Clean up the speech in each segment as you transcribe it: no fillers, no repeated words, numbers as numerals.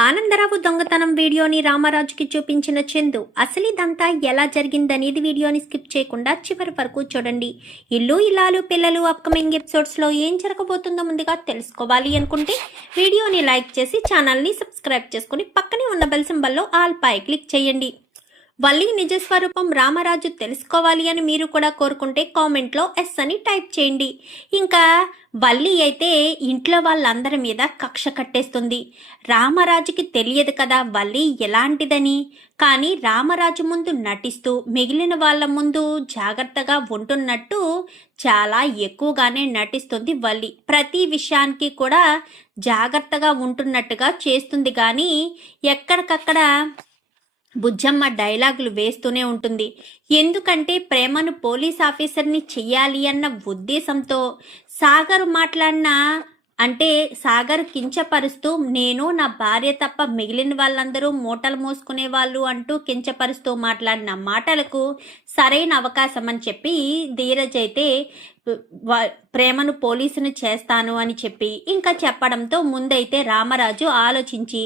ఆనందరావు దొంగతనం వీడియోని రామరాజుకి చూపించిన చందు అసలు ఇదంతా ఎలా జరిగిందనేది వీడియోని స్కిప్ చేయకుండా చివరి వరకు చూడండి. ఇల్లు ఇల్లాలు పిల్లలు అప్కమింగ్ ఎపిసోడ్స్లో ఏం జరగబోతుందో ముందుగా తెలుసుకోవాలి అనుకుంటే వీడియోని లైక్ చేసి ఛానల్ని సబ్స్క్రైబ్ చేసుకుని పక్కనే ఉన్న బెల్ సింబల్లో ఆల్ పై క్లిక్ చేయండి. వల్లి నిజస్వరూపం రామరాజు తెలుసుకోవాలి అని మీరు కూడా కోరుకుంటే కామెంట్లో ఎస్ అని టైప్ చేయండి. ఇంకా వల్లి అయితే ఇంట్లో వాళ్ళందరి మీద కక్ష కట్టేస్తుంది. రామరాజుకి తెలియదు కదా వల్లి ఎలాంటిదని. కానీ రామరాజు ముందు నటిస్తూ మిగిలిన వాళ్ళ ముందు జాగ్రత్తగా ఉంటున్నట్టు చాలా ఎక్కువగానే నటిస్తుంది వల్లి. ప్రతి విషయానికి కూడా జాగ్రత్తగా ఉంటున్నట్టుగా చేస్తుంది. కానీ ఎక్కడికక్కడ బుజ్జమ్మ డైలాగులు వేస్తూనే ఉంటుంది. ఎందుకంటే ప్రేమను పోలీస్ ఆఫీసర్ని చెయ్యాలి అన్న ఉద్దేశంతో సాగర్ మాట్లాడిన అంటే సాగర్ కించపరుస్తూ నేను నా భార్య తప్ప మిగిలిన వాళ్ళందరూ మూటలు మోసుకునే వాళ్ళు అంటూ కించపరుస్తూ మాట్లాడిన మాటలకు సరైన అవకాశం అని చెప్పి ధీరజ్ అయితే ప్రేమను పోలీసును చేస్తాను అని చెప్పి ఇంకా చెప్పడంతో ముందైతే రామరాజు ఆలోచించి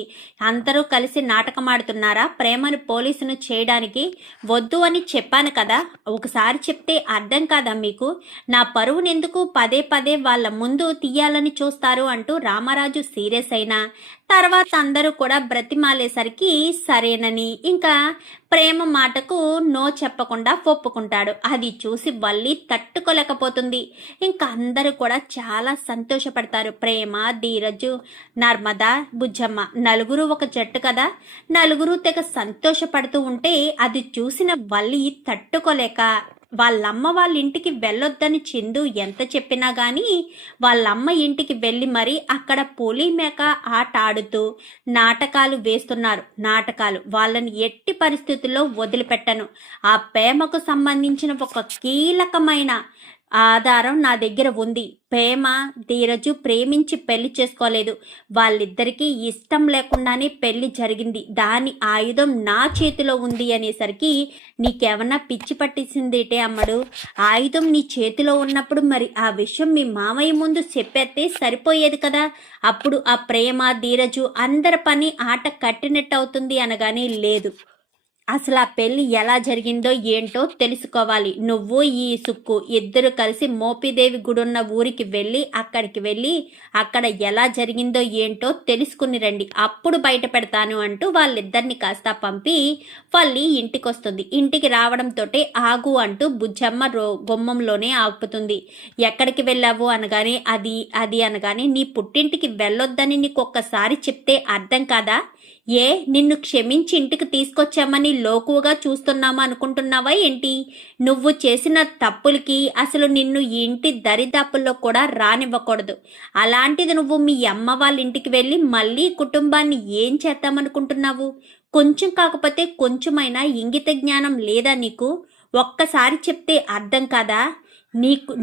అందరూ కలిసి నాటకమాడుతున్నారా ప్రేమను పోలీసును చేయడానికి? వద్దు అని చెప్పాను కదా, ఒకసారి చెప్తే అర్థం కాదా మీకు? నా పరువునెందుకు పదే పదే వాళ్ళ ముందు తీయాలని చూస్తారు అంటూ రామరాజు సీరియస్ అయినా తర్వాత అందరూ కూడా బ్రతిమాలేసరికి సరేనని ఇంకా ప్రేమ మాటకు నో చెప్పకుండా ఒప్పుకుంటాడు. అది చూసి వల్లి తట్టుకోలేకపోతుంది. ఇంకా అందరూ కూడా చాలా సంతోషపడతారు. ప్రేమ, ధీరజు, నర్మదా, బుజ్జమ్మ నలుగురు ఒక జట్టు కదా. నలుగురు తెగ సంతోషపడుతూ ఉంటే అది చూసిన వల్లి తట్టుకోలేక వాళ్ళమ్మ వాళ్ళ ఇంటికి వెళ్ళొద్దని చందు ఎంత చెప్పినా కానీ వాళ్ళమ్మ ఇంటికి వెళ్ళి మరి అక్కడ పులి మేక ఆట ఆడుతూ నాటకాలు వేస్తున్నారు. వాళ్ళని ఎట్టి పరిస్థితుల్లో వదిలిపెట్టను. ఆ ప్రేమకు సంబంధించిన ఒక కీలకమైన ఆధారం నా దగ్గర ఉంది. ప్రేమ, ధీరజు ప్రేమించి పెళ్లి చేసుకోలేదు. వాళ్ళిద్దరికీ ఇష్టం లేకుండానే పెళ్లి జరిగింది. దాని ఆయుధం నా చేతిలో ఉంది అనేసరికి నీకేమన్నా పిచ్చి పట్టేసిందేటే అమ్మడు? ఆయుధం నీ చేతిలో ఉన్నప్పుడు మరి ఆ విషయం మీ మామయ్య ముందు చెప్పేస్తే సరిపోయేది కదా. అప్పుడు ఆ ప్రేమ, ధీరజు అందరి పని ఆట కట్టినట్టు అవుతుంది అనగానే లేదు. అసలు ఆ పెళ్లి ఎలా జరిగిందో ఏంటో తెలుసుకోవాలి. నువ్వు ఈ సుక్కు ఇద్దరు కలిసి మోపిదేవి గుడున్న ఊరికి వెళ్ళి అక్కడ ఎలా జరిగిందో ఏంటో తెలుసుకుని రండి, అప్పుడు బయట పెడతాను అంటూ వాళ్ళిద్దరిని కాస్త పంపి వల్లి ఇంటికొస్తుంది. ఇంటికి రావడంతో ఆగు అంటూ బుజ్జమ్మ గుమ్మంలోనే ఆపుతుంది. ఎక్కడికి వెళ్ళావు అనగానే అది అనగానే నీ పుట్టింటికి వెళ్ళొద్దని నీకు ఒక్కసారి చెప్తే అర్థం కాదా? నిన్ను క్షమించి ఇంటికి తీసుకొచ్చామని లోకువగా చూస్తున్నామా అనుకుంటున్నావా ఏంటి? నువ్వు చేసిన తప్పులకి అసలు నిన్ను ఇంటి దరిదాపుల్లో కూడా రానివ్వకూడదు. అలాంటిది నువ్వు మీ అమ్మ వాళ్ళ ఇంటికి వెళ్ళి మళ్ళీ కుటుంబాన్ని ఏం చేద్దామనుకుంటున్నావు? కొంచెం కాకపోతే కొంచెమైనా ఇంగిత జ్ఞానం లేదా నీకు? ఒక్కసారి చెప్తే అర్థం కాదా?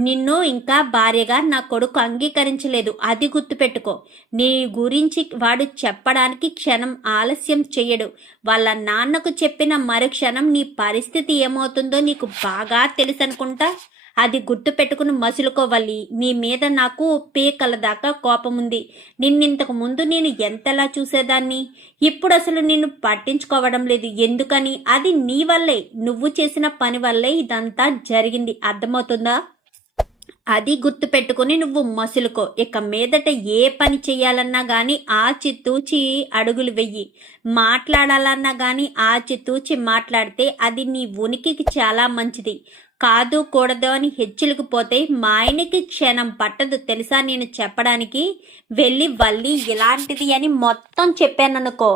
నిన్ను ఇంకా భార్యగా నా కొడుకు అంగీకరించలేదు, అది గుర్తుపెట్టుకో. నీ గురించి వాడు చెప్పడానికి క్షణం ఆలస్యం చెయ్యడు. వాళ్ళ నాన్నకు చెప్పిన మరుక్షణం నీ పరిస్థితి ఏమవుతుందో నీకు బాగా తెలుసనుకుంటా. అది గుర్తు పెట్టుకుని మసులుకోవాలి. నీ మీద నాకు పీకల దాకా కోపం ఉంది. నిన్నింతకు ముందు నేను ఎంతలా చూసేదాన్ని, ఇప్పుడు అసలు నిన్ను పట్టించుకోవడం లేదు. ఎందుకని? అది నీ వల్లే, నువ్వు చేసిన పని వల్లే ఇదంతా జరిగింది. అర్థమవుతుందా? అది గుర్తు పెట్టుకుని నువ్వు మసులుకో. ఇక మీదట ఏ పని చెయ్యాలన్నా గాని ఆచితూచి అడుగులు వెయ్యి. మాట్లాడాలన్నా గాని ఆచితూచి మాట్లాడితే అది నీ ఉనికికి చాలా మంచిది. కాదు కూడదు అని హెచ్చులకు పోతే మా ఆయనకి క్షణం పట్టదు తెలుసా నేను చెప్పడానికి. వెళ్ళి వల్లి ఇలాంటిది అని మొత్తం చెప్పాననుకో,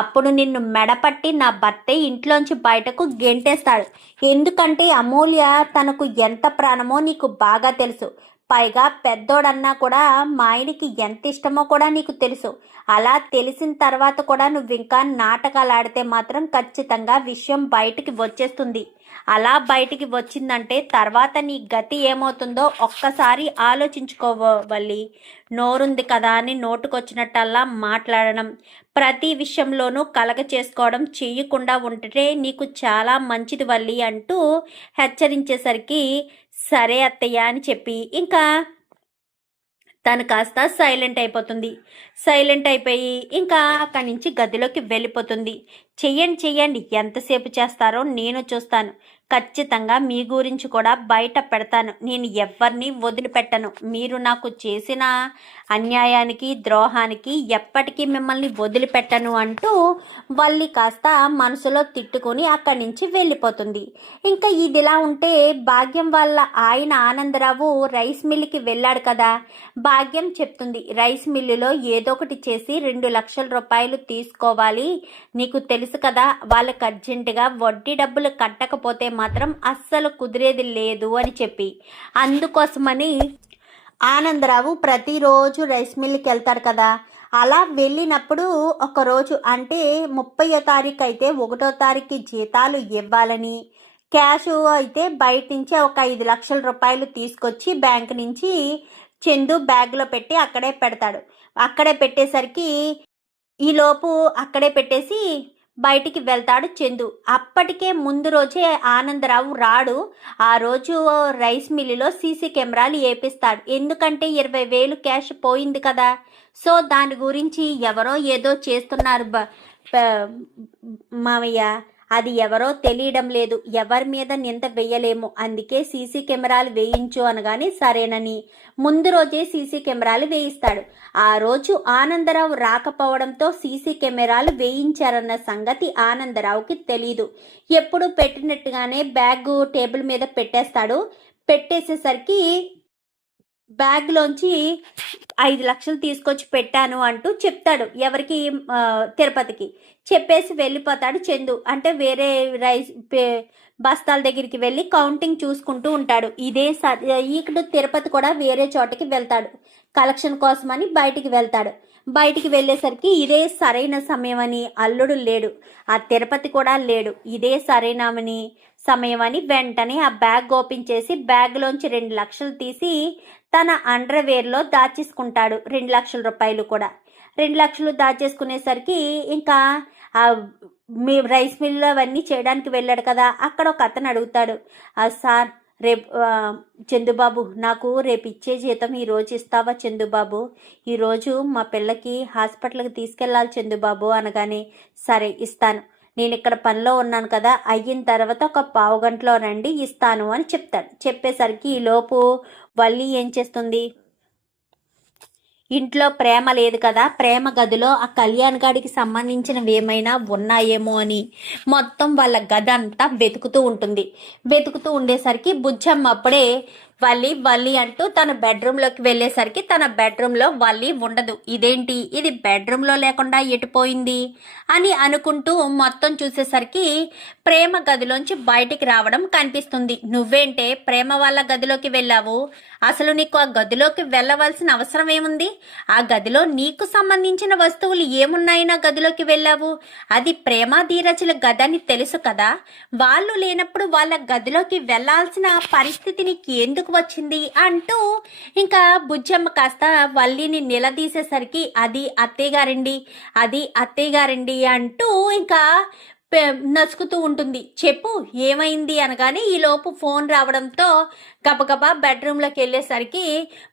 అప్పుడు నిన్ను మెడపట్టి నా భర్తే ఇంట్లోంచి బయటకు గెంటేస్తాడు. ఎందుకంటే అమూల్య తనకు ఎంత ప్రాణమో నీకు బాగా తెలుసు. పైగా పెద్దోడన్నా కూడా మా ఆయనకి ఎంత ఇష్టమో కూడా నీకు తెలుసు. అలా తెలిసిన తర్వాత కూడా నువ్వు ఇంకా నాటకాలు ఆడితే మాత్రం ఖచ్చితంగా విషయం బయటికి వచ్చేస్తుంది. అలా బయటికి వచ్చిందంటే తర్వాత నీ గతి ఏమవుతుందో ఒక్కసారి ఆలోచించుకోవాలి. నోరుంది కదా అని నోటుకొచ్చినట్టల్లా మాట్లాడడం, ప్రతి విషయంలోనూ కలగ చేసుకోవడం చేయకుండా ఉంటే నీకు చాలా మంచిది వల్లి అంటూ హెచ్చరించేసరికి సరే అత్తయ్య అని చెప్పి ఇంకా తను కాస్త సైలెంట్ అయిపోతుంది. సైలెంట్ అయిపోయి ఇంకా అక్కడి నుంచి గదిలోకి వెళ్ళిపోతుంది. చెయ్యండి చెయ్యండి, ఎంతసేపు చేస్తారో నేను చూస్తాను. ఖచ్చితంగా మీ గురించి కూడా బయట పెడతాను. నేను ఎవరిని వదిలిపెట్టను. మీరు నాకు చేసిన అన్యాయానికి ద్రోహానికి ఎప్పటికీ మిమ్మల్ని వదిలిపెట్టను అంటూ వల్లి కాస్త మనసులో తిట్టుకొని అక్కడి నుంచి వెళ్ళిపోతుంది. ఇంకా ఇదిలా ఉంటే భాగ్యం వాళ్ళ ఆయన ఆనందరావు రైస్ మిల్లుకి వెళ్ళాడు కదా. భాగ్యం చెప్తుంది, రైస్ మిల్లులో ఏదో ఒకటి చేసి 2 లక్షల రూపాయలు తీసుకోవాలి. నీకు తెలుసు కదా, వాళ్ళకి అర్జెంటుగా వడ్డీ డబ్బులు కట్టకపోతే మాత్రం అస్సలు కుదిరేది లేదు అని చెప్పి, అందుకోసమని ఆనందరావు ప్రతిరోజు రైస్ మిల్లుకి వెళ్తాడు కదా. అలా వెళ్ళినప్పుడు ఒకరోజు అంటే 30వ తారీఖు అయితే 1వ తారీఖు జీతాలు ఇవ్వాలని, క్యాష్ అయితే బయట నుంచి ఒక 5 లక్షల రూపాయలు తీసుకొచ్చి బ్యాంక్ నుంచి చందు బ్యాగ్లో పెట్టి అక్కడే పెడతాడు. అక్కడే పెట్టేసరికి ఈలోపు అక్కడే పెట్టేసి బయటికి వెళ్తాడు చందు. అప్పటికే ముందు రోజే ఆనందరావు రాడు. ఆ రోజు రైస్ మిల్లులో సీసీ కెమెరాలు వేపిస్తాడు. ఎందుకంటే 20,000 క్యాష్ పోయింది కదా. సో దాని గురించి ఎవరో ఏదో చేస్తున్నారు మామయ్య, అది ఎవరో తెలియడం లేదు, ఎవరి మీద నింద వేయలేము, అందుకే సీసీ కెమెరాలు వేయించు అనగానే సరేనని ముందు రోజే సీసీ కెమెరాలు వేయిస్తాడు. ఆ రోజు ఆనందరావు రాకపోవడంతో సీసీ కెమెరాలు వేయించారన్న సంగతి ఆనందరావుకి తెలీదు. ఎప్పుడు పెట్టినట్టుగానే బ్యాగ్ టేబుల్ మీద పెట్టేస్తాడు. పెట్టేసేసరికి బ్యాగ్లోంచి 5 లక్షలు తీసుకొచ్చి పెట్టాను అంటూ చెప్తాడు. ఎవరికి? తిరుపతికి చెప్పేసి వెళ్ళిపోతాడు చందు. అంటే వేరే రైస్ బస్తాల దగ్గరికి వెళ్ళి కౌంటింగ్ చూసుకుంటూ ఉంటాడు. ఇక్కడ తిరుపతి కూడా వేరే చోటకి వెళ్తాడు. కలెక్షన్ కోసమని బయటికి వెళ్తాడు. బయటికి వెళ్ళేసరికి ఇదే సరైన సమయం అని అల్లుడు లేడు, ఆ తిరుపతి కూడా లేడు. ఇదే సరైనమని సమయం అని వెంటనే ఆ బ్యాగ్ ఓపెన్ చేసి బ్యాగ్లోంచి 2 లక్షలు తీసి తన అండర్వేర్లో దాచేసుకుంటాడు. 2 లక్షల రూపాయలు కూడా 2 లక్షలు దాచేసుకునేసరికి ఇంకా మీ రైస్ మిల్లు అవన్నీ చేయడానికి వెళ్ళాడు కదా. అక్కడ ఒక అతను అడుగుతాడు, సార్ రేపు చందుబాబు, నాకు రేపు ఇచ్చే జీతం ఈరోజు ఇస్తావా చందుబాబు? ఈరోజు మా పిల్లకి హాస్పిటల్కి తీసుకెళ్ళాలి చందుబాబు అనగానే, సరే ఇస్తాను, నేను ఇక్కడ పనిలో ఉన్నాను కదా, అయిన తర్వాత ఒక 15 గంటలో రండి ఇస్తాను అని చెప్తాడు. చెప్పేసరికి ఈలోపు వల్లి ఏం చేస్తుంది, ఇంట్లో ప్రేమ లేదు కదా, ప్రేమ గదిలో ఆ కళ్యాణ్ గాడికి సంబంధించినవి ఏమైనా ఉన్నాయేమో అని మొత్తం వాళ్ళ గది అంతా వెతుకుతూ ఉంటుంది. వెతుకుతూ ఉండేసరికి బుజ్జమ్మ అప్పుడే వల్లి వల్లి అంటూ తన బెడ్రూమ్లోకి వెళ్ళేసరికి తన బెడ్రూమ్లో వల్లి ఉండదు. ఇదేంటి, ఇది బెడ్రూమ్లో లేకుండా ఎటుపోయింది అని అనుకుంటూ మొత్తం చూసేసరికి ప్రేమ గదిలోంచి బయటికి రావడం కనిపిస్తుంది. నువ్వేంటే ప్రేమ వాళ్ళ గదిలోకి వెళ్ళావు? అసలు నీకు ఆ గదిలోకి వెళ్ళవలసిన అవసరం ఏముంది? ఆ గదిలో నీకు సంబంధించిన వస్తువులు ఏమున్నాయి నా గదిలోకి వెళ్ళావు? అది ప్రేమ ధీరజుల గది అని తెలుసు కదా. వాళ్ళు లేనప్పుడు వాళ్ళ గదిలోకి వెళ్లాల్సిన పరిస్థితి నీకు ఎందుకు వచ్చింది అంటూ ఇంకా బుజ్జమ్మ కాస్త వల్లిని నిలదీసేసరికి అది అత్తయ్య గారండి అంటూ ఇంకా నసుకుతూ ఉంటుంది. చెప్పు ఏమైంది అనగానే ఈలోపు ఫోన్ రావడంతో గబగబా బెడ్రూమ్లోకి వెళ్ళేసరికి,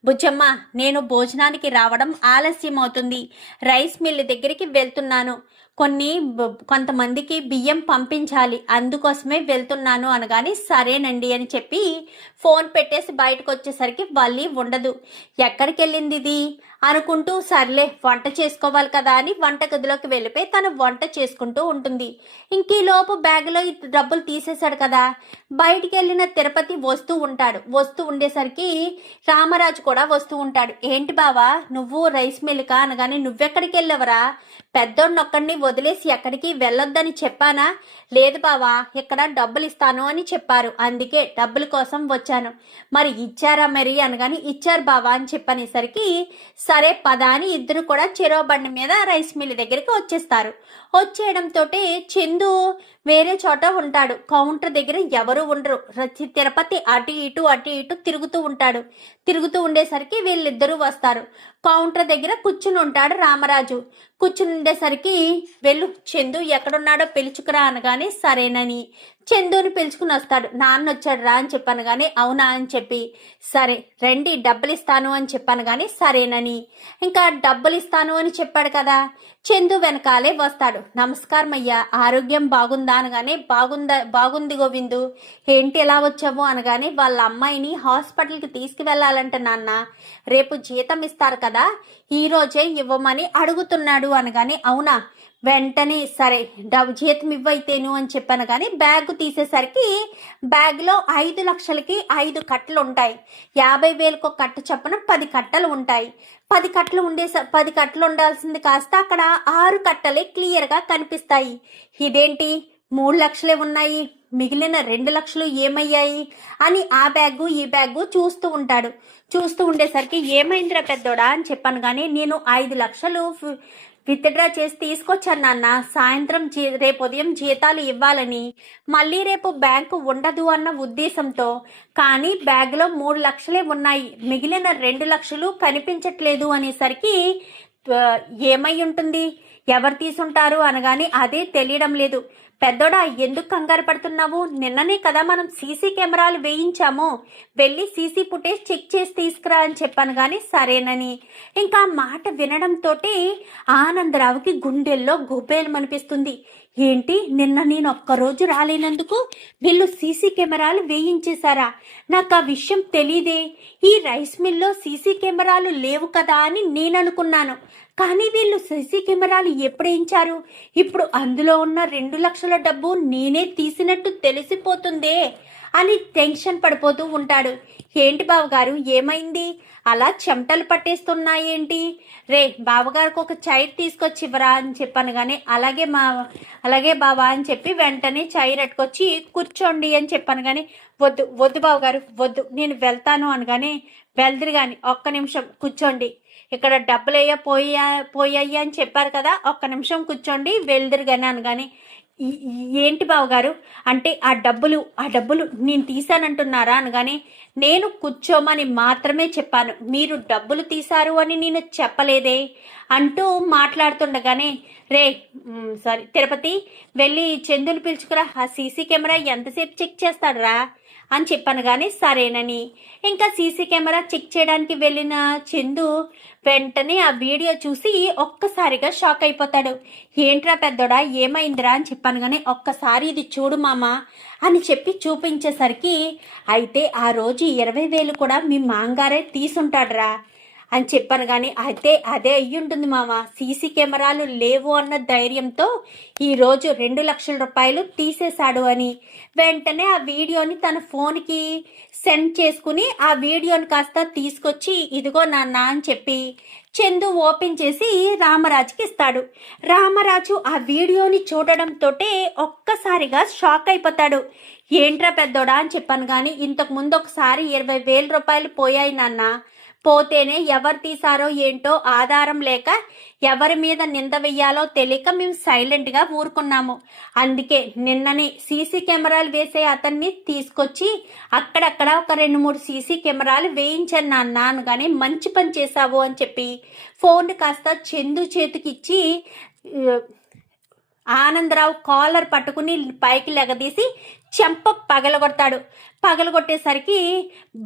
బుజ్జమ్మ నేను భోజనానికి రావడం ఆలస్యం అవుతుంది, రైస్ మిల్లు దగ్గరికి వెళ్తున్నాను, కొంతమందికి బియ్యం పంపించాలి, అందుకోసమే వెళ్తున్నాను అనగానే సరేనండి అని చెప్పి ఫోన్ పెట్టేసి బయటకు వచ్చేసరికి వల్లి ఉండదు. ఎక్కడికి వెళ్ళింది ఇది అనుకుంటూ సర్లే వంట చేసుకోవాలి కదా అని వంట గదిలోకి వెళ్ళిపోయి తను వంట చేసుకుంటూ ఉంటుంది. ఇంకీలోపు బ్యాగ్లో డబ్బులు తీసేశాడు కదా. బయటికి వెళ్ళిన తిరుపతి వస్తూ ఉండేసరికి రామరాజు కూడా వస్తూ ఉంటాడు. ఏంటి బావా నువ్వు రైస్ మిల్లుకా అనగానే, నువ్వెక్కడికి వెళ్ళవరా? పెద్దోడినొక్కడిని వదిలేసి ఎక్కడికి వెళ్ళొద్దని చెప్పానా? లేదు బావా, ఇక్కడ డబ్బులు ఇస్తాను అని చెప్పారు, అందుకే డబ్బుల కోసం వచ్చాను. మరి ఇచ్చారా మరి అనగానే, ఇచ్చారు బావా అని చెప్పనేసరికి సరే పద అని ఇద్దరు కూడా చెరో బండి మీద రైస్ మిల్ దగ్గరికి వచ్చేస్తారు. వచ్చేయడంతో చందు వేరే చోట ఉంటాడు. కౌంటర్ దగ్గర ఎవరు ఉండరు. తిరుపతి అటు ఇటు తిరుగుతూ ఉంటాడు. తిరుగుతూ ఉండేసరికి వీళ్ళిద్దరూ వస్తారు. కౌంటర్ దగ్గర కూర్చుని ఉంటాడు రామరాజు. కూర్చుని ఉండేసరికి వెళ్ళు చందు ఎక్కడున్నాడో పిలుచుకురా అనగానే సరేనని చందుని పిలుచుకుని వస్తాడు. నాన్న వచ్చాడు రా అని చెప్పాను కానీ అవునా అని చెప్పి సరే రండి డబ్బులు ఇస్తాను అని చెప్పాను కానీ సరేనని ఇంకా డబ్బులు ఇస్తాను అని చెప్పాడు కదా. చందు వెనకాలే వస్తాడు. నమస్కారం అయ్యా, ఆరోగ్యం బాగుందా అనగానే బాగుంది గోవిందు. ఏంటి ఎలా వచ్చావు అనగానే వాళ్ళ అమ్మాయిని హాస్పిటల్కి తీసుకువెళ్ళాలంట నాన్న, రేపు జీతం ఇస్తారు కదా ఈరోజే ఇవ్వమని అడుగుతున్నాడు అనగానే అవునా, వెంటనే సరే జీతం ఇవ్వైతేను అని చెప్పాను కానీ బ్యాగ్ తీసేసరికి బ్యాగ్లో 5 లక్షలకి 5 కట్టలు ఉంటాయి. 50,000కు కట్ట చొప్పున 10 కట్టలు ఉంటాయి. 10 కట్టలు 10 కట్టలు ఉండాల్సింది కాస్త అక్కడ 6 కట్టలే క్లియర్గా కనిపిస్తాయి. ఇదేంటి 3 లక్షలే ఉన్నాయి, మిగిలిన 2 లక్షలు ఏమయ్యాయి అని ఆ బ్యాగు ఈ బ్యాగు చూస్తూ ఉంటాడు. చూస్తూ ఉండేసరికి ఏమైందిరా పెద్దోడా అని చెప్పాను కానీ నేను 5 లక్షలు విత్డ్రా చేసి తీసుకొచ్చాను నాన్న, సాయంత్రం రేపు ఉదయం జీతాలు ఇవ్వాలని, మళ్ళీ రేపు బ్యాంకు ఉండదు అన్న ఉద్దేశంతో. కానీ బ్యాగ్లో 3 లక్షలే ఉన్నాయి, మిగిలిన 2 లక్షలు కనిపించట్లేదు అనేసరికి ఏమై ఉంటుంది, ఎవరు తీసుంటారు అనగానే అదే తెలియడం లేదు. పెద్దోడా ఎందుకు కంగారు పడుతున్నావు, నిన్ననే కదా మనం సీసీ కెమెరాలు వేయించాము, వెళ్ళి సీసీ ఫుటేజ్ చెక్ చేసి తీసుకురా అని చెప్పాను కానీ సరేనని. ఇంకా మాట వినడంతో ఆనందరావుకి గుండెల్లో గుబేలమనిపిస్తుంది. ఏంటి నిన్న నేను ఒక్కరోజు రాలేనందుకు వీళ్ళు సీసీ కెమెరాలు వేయించేశారా, నాకు ఆ విషయం తెలీదే. ఈ రైస్ మిల్లో సీసీ కెమెరాలు లేవు కదా అని నేను అనుకున్నాను, కానీ వీళ్ళు సీసీ కెమెరాలు ఎప్పుడేయించారు, ఇప్పుడు అందులో ఉన్న 2 లక్షల డబ్బు నేనే తీసినట్టు తెలిసిపోతుందే అని టెన్షన్ పడిపోతూ ఉంటాడు. ఏంటి బావగారు ఏమైంది, అలా చెమటలు పట్టేస్తున్నాయేంటి, రే బావగారికి ఒక చైర్ తీసుకొచ్చి ఇవ్వరా అని చెప్పాను కానీ అలాగే బావా అని చెప్పి వెంటనే చైర్ అట్టుకొచ్చి కూర్చోండి అని చెప్పాను కానీ వద్దు బావగారు వద్దు, నేను వెళ్తాను అనగానే వెళ్దురు కానీ ఒక్క నిమిషం కూర్చోండి, ఇక్కడ డబ్బులు పోయాయి అని చెప్పారు కదా, ఒక్క నిమిషం కూర్చోండి వెళ్దురు కానీ అనగానే ఏంటి బావగారు అంటే ఆ డబ్బులు నేను తీసానంటున్నారా అనగానే నేను కూర్చోమని మాత్రమే చెప్పాను, మీరు డబ్బులు తీశారు అని నేను చెప్పలేదే అంటూ మాట్లాడుతుండగానే సారీ తిరుపతి వెళ్ళి చందుని పిలుచుకురా, ఆ సీసీ కెమెరా ఎంతసేపు చెక్ చేస్తాడురా అని చెప్పాను కానీ సరేనని. ఇంకా సీసీ కెమెరా చెక్ చేయడానికి వెళ్ళిన చందు వెంటనే ఆ వీడియో చూసి ఒక్కసారిగా షాక్ అయిపోతాడు. ఏంట్రా పెద్దోడా ఏమైందిరా అని చెప్పాను కానీ ఒక్కసారి ఇది చూడు మామ అని చెప్పి చూపించేసరికి అయితే ఆ రోజు 20,000 కూడా మీ మాంగారే తీసుంటాడురా అని చెప్పాను కానీ అయితే అదే అయ్యుంటుంది మామ, సీసీ కెమెరాలు లేవు అన్న ధైర్యంతో ఈరోజు 2 లక్షల రూపాయలు తీసేశాడు అని. వెంటనే ఆ వీడియోని తన ఫోన్కి సెండ్ చేసుకుని ఆ వీడియోని కాస్త తీసుకొచ్చి ఇదిగో నాన్న అని చెప్పి చందు ఓపెన్ చేసి రామరాజుకి ఇస్తాడు. రామరాజు ఆ వీడియోని చూడడంతో ఒక్కసారిగా షాక్ అయిపోతాడు. ఏంట్రా పెద్దోడా అని చెప్పాను కానీ ఇంతకు ముందు ఒకసారి 20,000 రూపాయలు పోయాయి నాన్న, పోతేనే ఎవరు తీసారో ఏంటో ఆధారం లేక ఎవరి మీద నింద వెయ్యాలో తెలియక మేము సైలెంట్గా ఊరుకున్నాము, అందుకే నిన్ననే సీసీ కెమెరాలు వేసే అతన్ని తీసుకొచ్చి అక్కడక్కడ ఒక 2-3 సీసీ కెమెరాలు వేయించాను నాన్న అనగానే మంచి పని చేశావు అని చెప్పి ఫోన్ కాస్త చందు చేతికిచ్చి ఆనందరావు కాలర్ పట్టుకుని పైకి లెగదీసి చెంప పగలగొట్టేసరికి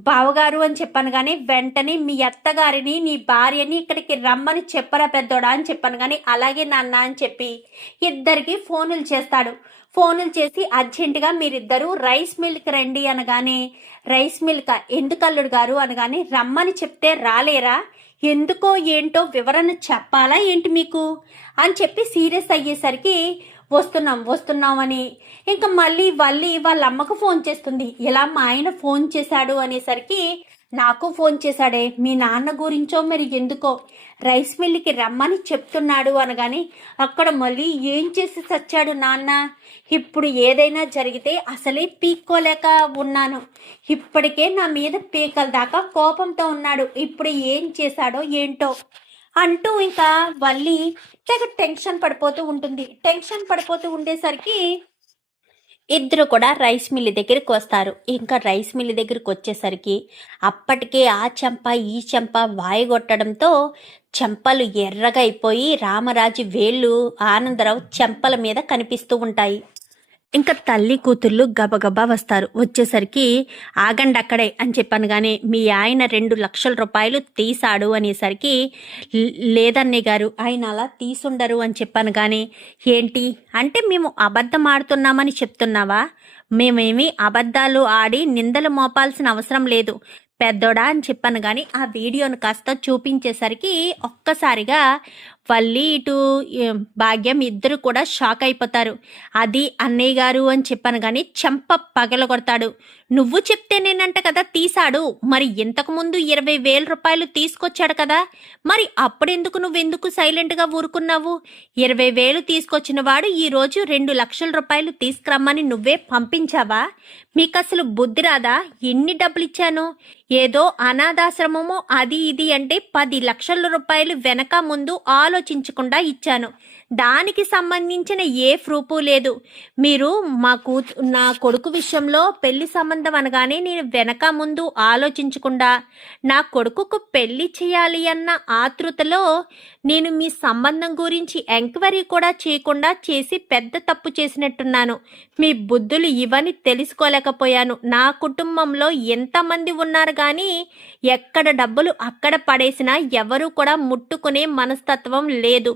బావగారు అని చెప్పాను కానీ వెంటనే మీ అత్తగారిని నీ భార్యని ఇక్కడికి రమ్మని చెప్పరా పెద్దోడా అని చెప్పాను కానీ అలాగే నాన్న అని చెప్పి ఇద్దరికి ఫోనులు చేస్తాడు. ఫోనులు చేసి అర్జెంటుగా మీరిద్దరూ రైస్ మిల్కి రండి అనగానే రైస్ మిల్కా ఎందుకు అల్లుడు గారు అనగానే రమ్మని చెప్తే రాలేరా, ఎందుకో ఏంటో వివరణ చెప్పాలా ఏంటి మీకు అని చెప్పి సీరియస్ అయ్యేసరికి వస్తున్నామని ఇంకా మళ్ళీ వాళ్ళ అమ్మకు ఫోన్ చేస్తుంది. ఇలా మా ఆయన ఫోన్ చేశాడు అనేసరికి నాకు ఫోన్ చేశాడే, మీ నాన్న గురించో మరి ఎందుకో రైస్ మిల్లుకి రమ్మని చెప్తున్నాడు అనగాని అక్కడ మళ్ళీ ఏం చేసి చచ్చాడు నాన్న, ఇప్పుడు ఏదైనా జరిగితే అసలే పీక్కోలేక ఉన్నాను, ఇప్పటికే నా మీద పీకల దాకా కోపంతో ఉన్నాడు, ఇప్పుడు ఏం చేశాడో ఏంటో అంటూ ఇంకా వల్లి తెగ టెన్షన్ పడిపోతూ ఉంటుంది. టెన్షన్ పడిపోతూ ఉండేసరికి ఇద్దరు కూడా రైస్ మిల్ దగ్గరికి వస్తారు. ఇంకా రైస్ మిల్ దగ్గరికి వచ్చేసరికి అప్పటికే ఆ చెంప ఈ చెంప వాయగొట్టడంతో చెంపలు ఎర్రగా అయిపోయి రామరాజు వేళ్ళు ఆనందరావు చెంపల మీద కనిపిస్తూ ఉంటాయి. ఇంకా తల్లి కూతుర్లు గబగబా వస్తారు. వచ్చేసరికి ఆగండి అక్కడే అని చెప్పాను కానీ మీ ఆయన 2,00,000 రూపాయలు తీసాడు అనేసరికి లేదన్నయ్య గారు ఆయన అలా తీసుండరు అని చెప్పాను కానీ ఏంటి అంటే మేము అబద్ధం ఆడుతున్నామని చెప్తున్నావా? మేమేమి అబద్ధాలు ఆడి నిందలు మోపాల్సిన అవసరం లేదు పెద్దోడా అని చెప్పాను కానీ ఆ వీడియోను కాస్త చూపించేసరికి ఒక్కసారిగా వల్లి ఇటు భాగ్యం ఇద్దరు కూడా షాక్ అయిపోతారు. అది అన్నయ్య గారు అని చెప్పాను కానీ చెంప పగలగొడతాడు. నువ్వు చెప్తేనేనంట కదా తీసాడు, మరి ఇంతకుముందు 20,000 రూపాయలు తీసుకొచ్చాడు కదా, మరి అప్పుడెందుకు నువ్వెందుకు సైలెంట్గా ఊరుకున్నావు? 20,000 తీసుకొచ్చిన వాడు ఈరోజు 2,00,000 రూపాయలు తీసుకురమ్మని నువ్వే పంపించావా? మీకు అసలు బుద్ధి రాదా? ఎన్ని డబ్బులు ఇచ్చాను? ఏదో అనాథాశ్రమము అది ఇది అంటే 10 లక్షల రూపాయలు వెనక ముందు ఆలోచించకుండా ఇచ్చాను. దానికి సంబంధించిన ఏ ప్రూఫు లేదు. మీరు నా కొడుకు విషయంలో పెళ్లి సంబంధం అనగానే నేను వెనక ముందు ఆలోచించకుండా నా కొడుకుకు పెళ్లి చేయాలి అన్న ఆతృతలో నేను మీ సంబంధం గురించి ఎంక్వైరీ కూడా చేయకుండా చేసి పెద్ద తప్పు చేసినట్టున్నాను. మీ బుద్ధులు ఇవని తెలుసుకోలేకపోయాను. నా కుటుంబంలో ఎంతమంది ఉన్నారు కానీ ఎక్కడ డబ్బులు అక్కడ పడేసినా ఎవరు కూడా ముట్టుకునే మనస్తత్వం లేదు.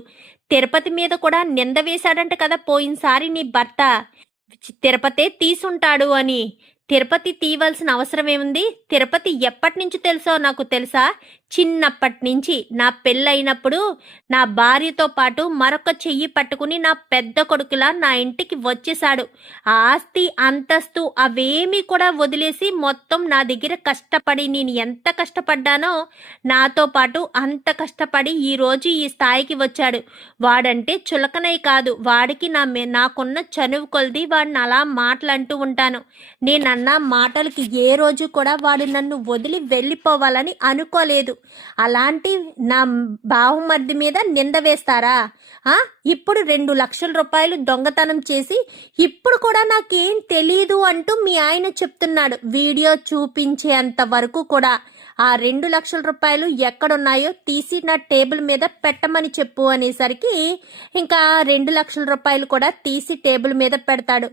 తిరుపతి మీద కూడా నింద వేశాడంట కదా పోయినసారి నీ భర్త, తిరుపతే తీసుంటాడు అని. తిరుపతి తీయవలసిన అవసరం ఏముంది? తిరుపతి ఎప్పటి నుంచి తెలుసో నాకు తెలుసా? చిన్నప్పటి నుంచి నా పెళ్ళైనప్పుడు నా భార్యతో పాటు మరొక చెయ్యి పట్టుకుని నా పెద్ద కొడుకులా నా ఇంటికి వచ్చేశాడు. ఆస్తి అంతస్తు అవేమీ కూడా వదిలేసి మొత్తం నా దగ్గర కష్టపడి నేను ఎంత కష్టపడ్డానో నాతో పాటు అంత కష్టపడి ఈరోజు ఈ స్థాయికి వచ్చాడు. వాడంటే చులకనై కాదు, వాడికి నాకున్న చనువు కొలిది వాడిని అలా మాటలంటూ ఉంటాను. నేనన్న మాటలకి ఏ రోజు కూడా వాడు నన్ను వదిలి వెళ్ళిపోవాలని అనుకోలేదు. అలాంటి నా బావమర్ది మీద నింద వేస్తారా? ఇప్పుడు 2,00,000 రూపాయలు దొంగతనం చేసి ఇప్పుడు కూడా నాకేం తెలియదు అంటూ మీ ఆయన చెప్తున్నాడు. వీడియో చూపించేంత వరకు కూడా ఆ 2,00,000 రూపాయలు ఎక్కడున్నాయో తీసి నా టేబుల్ మీద పెట్టమని చెప్పు అనేసరికి ఇంకా 2,00,000 రూపాయలు కూడా తీసి టేబుల్ మీద పెడతాడు.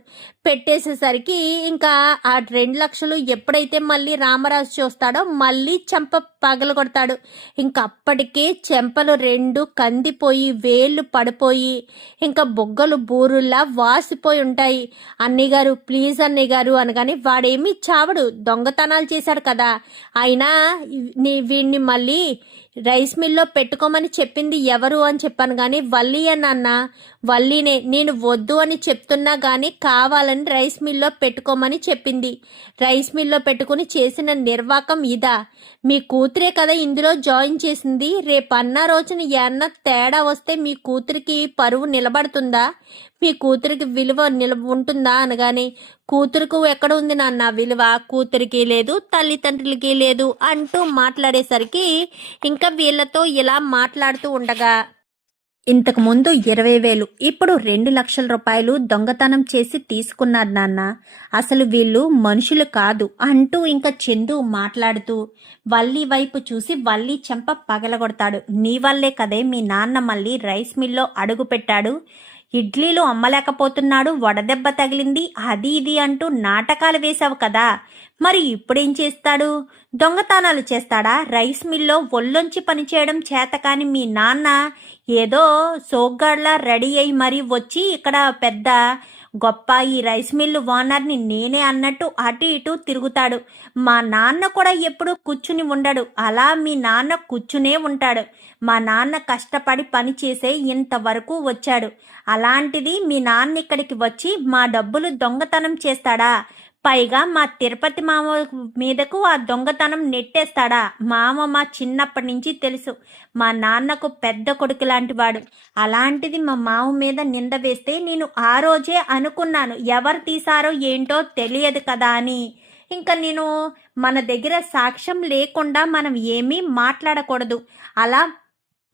పెట్టేసేసరికి ఇంకా ఆ 2,00,000 ఎప్పుడైతే మళ్ళీ రామరాజు చూస్తాడో మళ్ళీ చెంప పగలు కొడతాడు. ఇంకా అప్పటికే చెంపలు 2 కందిపోయి వేళ్ళు పడిపోయి ఇంకా బొగ్గలు బూరుల్లా వాసిపోయి ఉంటాయి. అన్నయ్య గారు ప్లీజ్ అన్నయ్య గారు అనగానే వాడేమీ చావడు, దొంగతనాలు చేశాడు కదా, అయినా వీడిని మళ్ళీ రైస్ మిల్లో పెట్టుకోమని చెప్పింది ఎవరు అని చెప్పాను కానీ వల్లి అన్న వల్లినే. నేను వద్దు అని చెప్తున్నా కానీ కావాలని రైస్ మిల్లో పెట్టుకోమని చెప్పింది. రైస్ మిల్లో పెట్టుకుని చేసిన నిర్వాకం ఇదా? మీ కూతురే కదా ఇందులో జాయిన్ చేసింది. రేపన్న రోజున ఏమన్నా తేడా వస్తే మీ కూతురికి పరువు నిలబడుతుందా? మీ కూతురికి విలువ ఉంటుందా అనగానే కూతురుకు ఎక్కడ ఉంది నాన్న విలువ? కూతురికి లేదు, తల్లిదండ్రులకి లేదు అంటూ మాట్లాడేసరికి ఇంకా వీళ్ళతో ఇలా మాట్లాడుతూ ఉండగా ఇంతకు ముందు 20,000 ఇప్పుడు 2,00,000 రూపాయలు దొంగతనం చేసి తీసుకున్నారు నాన్న. అసలు వీళ్ళు మనుషులు కాదు అంటూ ఇంకా చందు మాట్లాడుతూ వల్లి వైపు చూసి వల్లి చెంప పగలగొడతాడు. నీ వల్లే కదే మీ నాన్న మళ్ళీ రైస్ మిల్లో అడుగు పెట్టాడు. ఇడ్లీలు అమ్మలేకపోతున్నాడు, వడదెబ్బ తగిలింది, అది ఇది అంటూ నాటకాలు వేశావు కదా, మరి ఇప్పుడేం చేస్తాడు? దొంగతనాలు చేస్తాడా? రైస్ మిల్లో ఒళ్ళొంచి పనిచేయడం చేతకాని మీ నాన్న ఏదో సోగ్గాడ్లా రెడీ అయి మరీ వచ్చి ఇక్కడ పెద్ద గొప్ప ఈ రైస్ మిల్లు ఓనర్ని నేనే అన్నట్టు అటు ఇటు తిరుగుతాడు. మా నాన్న కూడా ఎప్పుడు కూర్చుని ఉండడు, అలా మీ నాన్న కూర్చునే ఉంటాడు. మా నాన్న కష్టపడి పని చేసే ఇంతవరకు వచ్చాడు. అలాంటిది మీ నాన్న ఇక్కడికి వచ్చి మా డబ్బులు దొంగతనం చేస్తాడా? పైగా మా తిరుపతి మామ మీదకు ఆ దొంగతనం నెట్టేస్తాడా? మామ మా చిన్నప్పటి నుంచి తెలుసు, మా నాన్నకు పెద్ద కొడుకు లాంటి వాడు. అలాంటిది మా మామ మీద నింద వేస్తే నేను ఆ రోజే అనుకున్నాను ఎవరు తీసారో ఏంటో తెలియదు కదా అని. ఇంకా నేను మన దగ్గర సాక్ష్యం లేకుండా మనం ఏమీ మాట్లాడకూడదు, అలా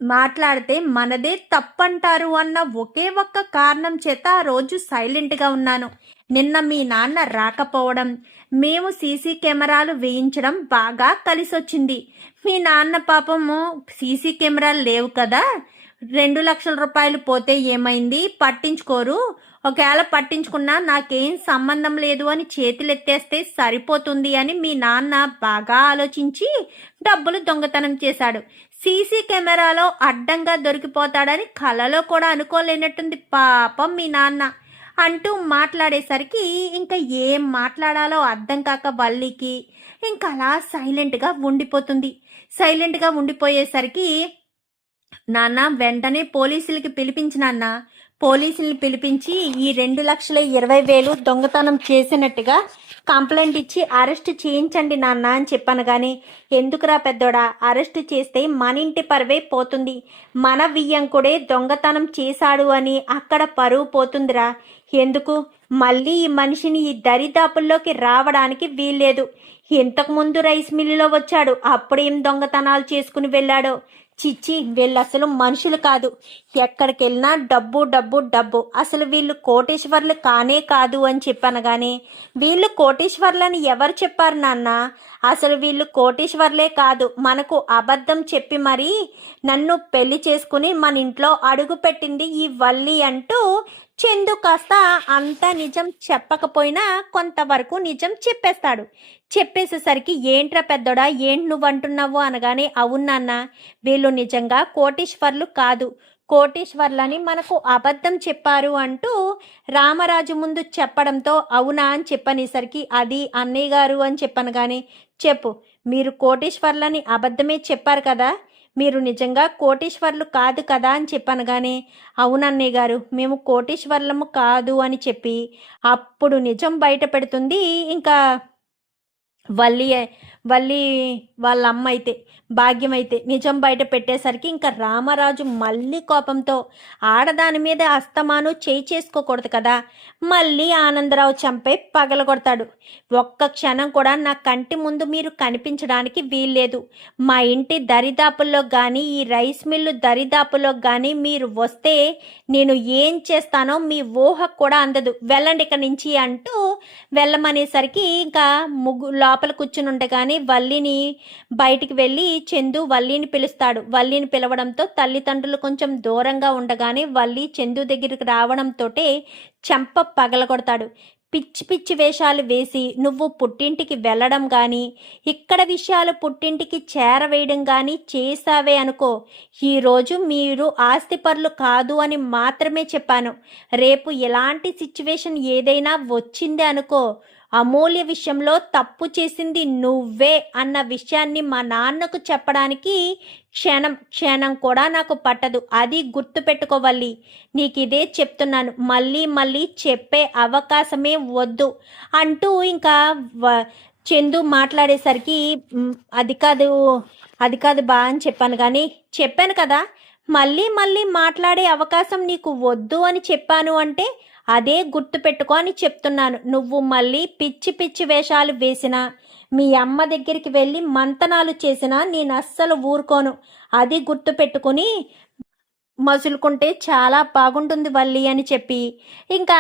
మాట్లాడితే మనదే తప్పంటారు అన్న ఒకే ఒక్క కారణం చేత ఆ రోజు సైలెంట్గా ఉన్నాను. నిన్న మీ నాన్న రాకపోవడం, మేము సీసీ కెమెరాలు వేయించడం బాగా కలిసొచ్చింది. మీ నాన్న పాపము సీసీ కెమెరాలు లేవు కదా, 2 లక్షల రూపాయలు పోతే ఏమైంది, పట్టించుకోరు, ఒకవేళ పట్టించుకున్నా నాకేం సంబంధం లేదు అని చేతులెత్తేస్తే సరిపోతుంది అని మీ నాన్న బాగా ఆలోచించి డబ్బులు దొంగతనం చేశాడు. సీసీ కెమెరాలో అడ్డంగా దొరికిపోతాడని కలలో కూడా అనుకోలేనట్టుంది పాపం మీ నాన్న అంటూ మాట్లాడేసరికి ఇంకా ఏం మాట్లాడాలో అర్థం కాక వల్లికి ఇంకా అలా సైలెంట్గా ఉండిపోతుంది. సైలెంట్గా ఉండిపోయేసరికి నాన్న వెంటనే పోలీసులకి పిలిపించి నాన్న, పోలీసుల్ని పిలిపించి ఈ 2,20,000 దొంగతనం చేసినట్టుగా కంప్లైంట్ ఇచ్చి అరెస్ట్ చేయించండి నాన్న అని చెప్పాను. కానీ ఎందుకురా పెద్దోడా, అరెస్ట్ చేస్తే మన ఇంటి పరువే పోతుంది, మన వియ్యంకుడే దొంగతనం చేశాడు అని అక్కడ పరువు పోతుందిరా. ఎందుకు మళ్ళీ ఈ మనిషిని ఈ దరిదాపుల్లోకి రావడానికి వీల్లేదు. ఇంతకుముందు రైస్ మిల్లులో వచ్చాడు, అప్పుడేం దొంగతనాలు చేసుకుని వెళ్ళాడో. చిచ్చి, వీళ్ళు అసలు మనుషులు కాదు, ఎక్కడికి వెళ్ళినా డబ్బు డబ్బు డబ్బు, అసలు వీళ్ళు కోటేశ్వర్లు కానే కాదు అని చెప్పాను. కానీ వీళ్ళు కోటేశ్వర్లని ఎవరు చెప్పారు నాన్న? అసలు వీళ్ళు కోటేశ్వర్లే కాదు, మనకు అబద్ధం చెప్పి మరీ నన్ను పెళ్లి చేసుకుని మన ఇంట్లో అడుగు పెట్టింది ఈ వల్లి అంటూ చందు కాస్త అంత నిజం చెప్పకపోయినా కొంతవరకు నిజం చెప్పేస్తాడు. చెప్పేసేసరికి ఏంట్రా పెద్దోడా, ఏంటి నువ్వు అంటున్నావు అనగానే అవునన్న, వీళ్ళు నిజంగా కోటీశ్వర్లు కాదు, కోటీశ్వర్లని మనకు అబద్ధం చెప్పారు అంటూ రామరాజు ముందు చెప్పడంతో అవునా అని చెప్పనేసరికి అది అన్నయ్య గారు అని చెప్పాను. కానీ చెప్పు, మీరు కోటీశ్వర్లని అబద్ధమే చెప్పారు కదా, మీరు నిజంగా కోటీశ్వర్లు కాదు కదా అని చెప్పాను. కానీ అవునన్నయ్య గారు, మేము కోటీశ్వర్లము కాదు అని చెప్పి అప్పుడు నిజం బయట పెడుతుంది ఇంకా వల్లి వాళ్ళ అమ్మ అయితే, భాగ్యం అయితే నిజం బయట పెట్టేసరికి ఇంకా రామరాజు మళ్ళీ కోపంతో ఆడదాని మీద అస్తమాను చేయి చేసుకోకూడదు కదా, మళ్ళీ ఆనందరావు చంపే పగలగొడతాడు. ఒక్క క్షణం కూడా నా కంటి ముందు మీరు కనిపించడానికి వీల్లేదు. మా ఇంటి దరిదాపుల్లో కానీ ఈ రైస్ మిల్లు దరిదాపుల్లో కానీ మీరు వస్తే నేను ఏం చేస్తానో మీ ఊహ కూడా అందదు, వెళ్ళండి ఇక్కడి నుంచి అంటూ వెళ్ళమనేసరికి ఇంకా లోపల కూర్చుని ఉండగానే వల్లిని బయటికి వెళ్ళి చందు వల్లిని పిలుస్తాడు. వల్లిని పిలవడంతో తల్లిదండ్రులు కొంచెం దూరంగా ఉండగానే వల్లి చందు దగ్గరికి రావడంతో చెంప పగలగొడతాడు. పిచ్చి పిచ్చి వేషాలు వేసి నువ్వు పుట్టింటికి వెళ్ళడం కానీ ఇక్కడ విషయాలు పుట్టింటికి చేరవేయడం కానీ చేసావే అనుకో, ఈరోజు మీరు ఆస్తిపరులు కాదు అని మాత్రమే చెప్పాను. రేపు ఎలాంటి సిచ్యువేషన్ ఏదైనా వచ్చింది అనుకో, అమూల్య విషయంలో తప్పు చేసింది నువ్వే అన్న విషయాన్ని మా నాన్నకు చెప్పడానికి క్షణం కూడా నాకు పట్టదు, అది గుర్తుపెట్టుకోవాలి. నీకు ఇదే చెప్తున్నాను, మళ్ళీ మళ్ళీ చెప్పే అవకాశమే వద్దు అంటూ ఇంకా చందు మాట్లాడేసరికి అది కాదు బా అని చెప్పాను. కానీ చెప్పాను కదా, మళ్ళీ మళ్ళీ మాట్లాడే అవకాశం నీకు వద్దు అని చెప్పాను అంటే అదే గుర్తుపెట్టుకో అని చెప్తున్నాను. నువ్వు మళ్ళీ పిచ్చి పిచ్చి వేషాలు వేసినా, మీ అమ్మ దగ్గరికి వెళ్ళి మంతనాలు చేసినా నేను అస్సలు ఊరుకోను, అది గుర్తుపెట్టుకుని మసులుకుంటే చాలా బాగుంటుంది వల్లి అని చెప్పి ఇంకా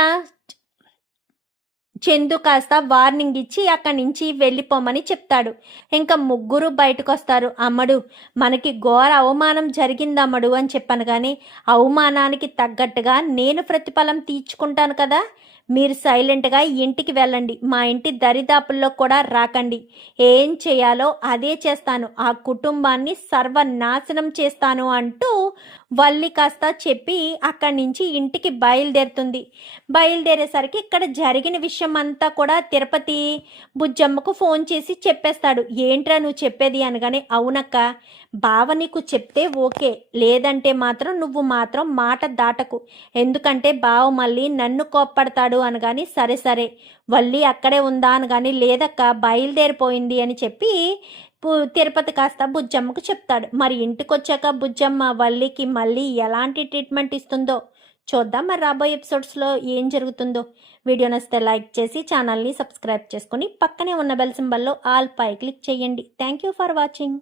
చందు కాస్త వార్నింగ్ ఇచ్చి అక్కడి నుంచి వెళ్ళిపోమని చెప్తాడు. ఇంకా ముగ్గురు బయటకు వస్తారు. అమ్మడు, మనకి ఘోర అవమానం జరిగిందమ్మడు అని చెప్పాను. కానీ అవమానానికి తగ్గట్టుగా నేను ప్రతిఫలం తీర్చుకుంటాను కదా, మీరు సైలెంట్గా ఇంటికి వెళ్ళండి, మా ఇంటి దరిదాపుల్లో కూడా రాకండి, ఏం చేయాలో అదే చేస్తాను, ఆ కుటుంబాన్ని సర్వనాశనం చేస్తాను అంటూ వల్లి కాస్త చెప్పి అక్కడి నుంచి ఇంటికి బయలుదేరుతుంది. బయలుదేరేసరికి ఇక్కడ జరిగిన విషయం అంతా కూడా తిరుపతి బుజ్జమ్మకు ఫోన్ చేసి చెప్పేస్తాడు. ఏంట్రా నువ్వు చెప్పేది అనగానే అవునక్క, బావ నీకు చెప్తే ఓకే, లేదంటే మాత్రం నువ్వు మాత్రం మాట దాటకు, ఎందుకంటే బావ మళ్ళీ నన్ను కోప్పడతాడు అనగాని సరే వల్లి అక్కడే ఉందా అనగాని లేదక్క బయలుదేరిపోయింది అని చెప్పి తిరుపతి కాస్త బుజ్జమ్మకు చెప్తాడు. మరి ఇంటికి వచ్చాక బుజ్జమ్మ వల్లికి మళ్ళీ ఎలాంటి ట్రీట్మెంట్ ఇస్తుందో చూద్దాం. మరి రాబోయే ఎపిసోడ్స్లో ఏం జరుగుతుందో. వీడియో నచ్చితే లైక్ చేసి ఛానల్ని సబ్స్క్రైబ్ చేసుకొని పక్కనే ఉన్న బెల్ సింబల్లో ఆల్ పై క్లిక్ చేయండి. Thank you for watching.